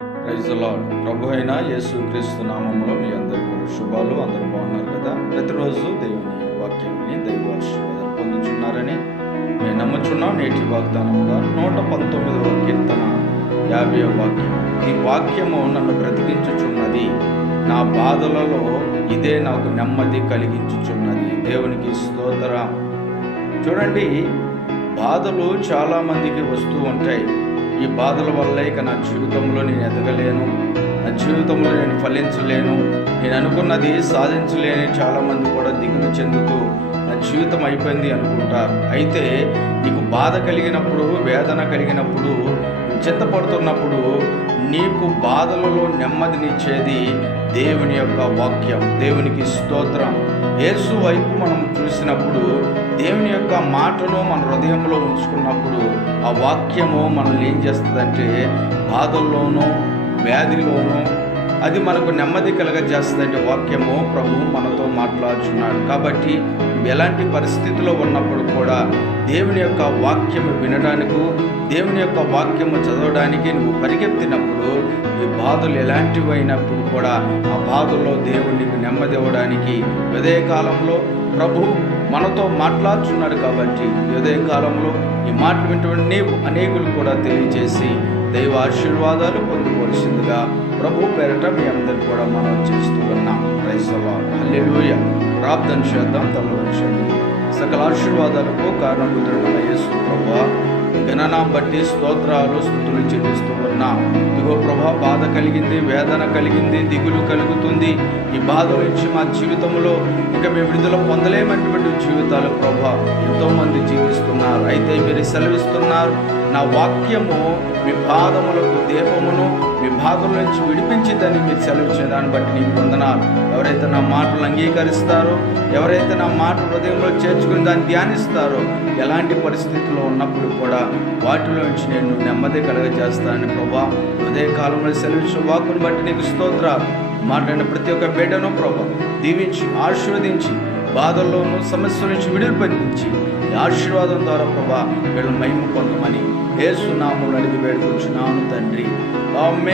Praise the lord. ప్రభు అయిన యేసుక్రీస్తు నామములో మీ అందరికీ శుభాలు. అందరూ బాగున్నారు కదా? ప్రతిరోజు దేవుని వాక్యాన్ని దైవ ఆశీర్వాదాలు పొందుచున్నారని నేను నమ్ముచున్నాం. నేటి వాగ్దానముగా 119వ కీర్తన 50వ వాక్యం. ఈ వాక్యము నన్ను బ్రతికించుచున్నది, నా బాధలలో ఇదే నాకు నెమ్మది కలిగించుచున్నది. దేవునికి స్తోత్రం. చూడండి, బాధలు చాలామందికి వస్తూ ఉంటాయి. ఈ బాధల వల్ల ఇక నా జీవితంలో నేను ఎదగలేను, నా జీవితంలో నేను ఫలించలేను, నేను అనుకున్నది సాధించలేని చాలామంది కూడా దిగులు చెందుతూ నా జీవితం అయిపోయింది అనుకుంటారు. అయితే నీకు బాధ కలిగినప్పుడు, వేదన కలిగినప్పుడు, చింతపడుతున్నప్పుడు నీకు బాధలలో నెమ్మదినిచ్చేది దేవుని యొక్క వాక్యం. దేవునికి స్తోత్రం. యేసు వైపు మనం చూసినప్పుడు, దేవుని యొక్క మాటను మన హృదయంలో ఉంచుకున్నప్పుడు ఆ వాక్యము మనల్ని ఏం చేస్తుందంటే బాధల్లోనూ వ్యాధిలోనూ అది మనకు నెమ్మది కలగజేస్తుందంటే వాక్యము ప్రభు మనతో మాట్లాడుచున్నాడు. కాబట్టి ఎలాంటి పరిస్థితిలో ఉన్నప్పుడు కూడా దేవుని యొక్క వాక్యము వినడానికి, దేవుని యొక్క వాక్యము చదవడానికి నువ్వు పరిగెత్తినప్పుడు ఈ బాధలు ఎలాంటివైనప్పుడు కూడా ఆ బాధల్లో దేవునికి నెమ్మది ఇవ్వడానికి ఉదయకాలంలో ప్రభు మనతో మాట్లాడుచున్నాడు. కాబట్టి ఉదయకాలంలో ఈ మాటలు వింటున్న నీవు అనేకులు కూడా తెలియజేసి దైవ ఆశీర్వాదాలు పొందుకోవాల్సిందిగా ప్రభు పేరట మీ అందరికీ కూడా మనం చేస్తూ ఉన్నాం. Praise the lord. హల్లెలూయా. ప్రార్థన చేద్దాం. తలవంచండి. సకల ఆశీర్వాదాలకు కారణభూతుడైన యేసు ప్రభువా, గణనాం బట్టి స్తోత్రాలు స్తుతులు చెల్లిస్తూ ఉన్నాం. ఇదిగో ప్రభా, బాధ కలిగింది, వేదన కలిగింది, దిగులు కలుగుతుంది. ఈ బాధ నుంచి మా జీవితంలో ఇక మేము విడుదల పొందలేమన్నటువంటి జీవితాలు ప్రభా ఎంతోమంది జీవిస్తున్నారు. అయితే మీరు సెలవిస్తున్నారు, నా వాక్యము మీ పాదములకు దీపమును, మీ బాధల నుంచి విడిపించిందని మీరు సెలవిచ్చిన దాన్ని బట్టి నీకు వందనాలు. ఎవరైతే నా మాటలు అంగీకరిస్తారో, ఎవరైతే నా మాట హృదయంలో చేర్చుకుని దాన్ని ధ్యానిస్తారో, ఎలాంటి పరిస్థితుల్లో ఉన్నప్పుడు కూడా వాటిలో నుంచి నేను నెమ్మది కలగజేస్తానని ప్రభా ఉదయకాలంలో సెలవిచ్చిన వాక్కును బట్టి నీకు స్తోత్రాలు. మాట్లాడిన ప్రతి ఒక్క బిడ్డను ప్రభా దీవించి ఆశీర్వదించి బాధల్లోనూ సమస్యల నుంచి విడిపించి ఈ ఆశీర్వాదం ద్వారా ప్రభా వీళ్ళు మహిమ పొందమని యేసు నామములో అడిగి వేడుకొంచున్నాను తండ్రి. ఆమేన్.